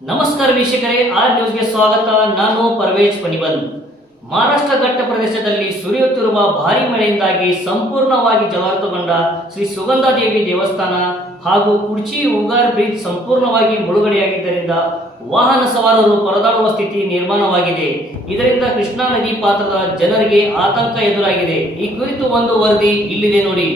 ನಮಸ್ಕಾರ ವೀಕ್ಷಕರೇ ಆರ್ ನ್ಯೂಸ್ಗೆ ಸ್ವಾಗತ. ನಾನು ಪರ್ವೇಶ್ ಪನಿಬಲ್ ಮಹಾರಾಷ್ಟ್ರ ಘಟ್ಟ ಪ್ರದೇಶದಲ್ಲಿ ಸುರಿಯುತ್ತಿರುವ ಭಾರಿ ಮಳೆಯಿಂದಾಗಿ ಸಂಪೂರ್ಣವಾಗಿ ಜಲಾವೃತಗೊಂಡ ಶ್ರೀ ಸುಗಂಧಾದೇವಿ ದೇವಸ್ಥಾನ ಹಾಗೂ ಕುರ್ಚಿ ಉಗಾರ್ ಬ್ರಿಡ್ಜ್ ಸಂಪೂರ್ಣವಾಗಿ ಮುಳುಗಡೆಯಾಗಿದ್ದರಿಂದ ವಾಹನ ಸವಾರರು ಪರದಾಡುವ ಸ್ಥಿತಿ ನಿರ್ಮಾಣವಾಗಿದೆ. ಇದರಿಂದ ಕೃಷ್ಣಾ ನದಿ ಪಾತ್ರದ ಜನರಿಗೆ ಆತಂಕ ಎದುರಾಗಿದೆ. ಈ ಕುರಿತು ಒಂದು ವರದಿ ಇಲ್ಲಿದೆ ನೋಡಿ.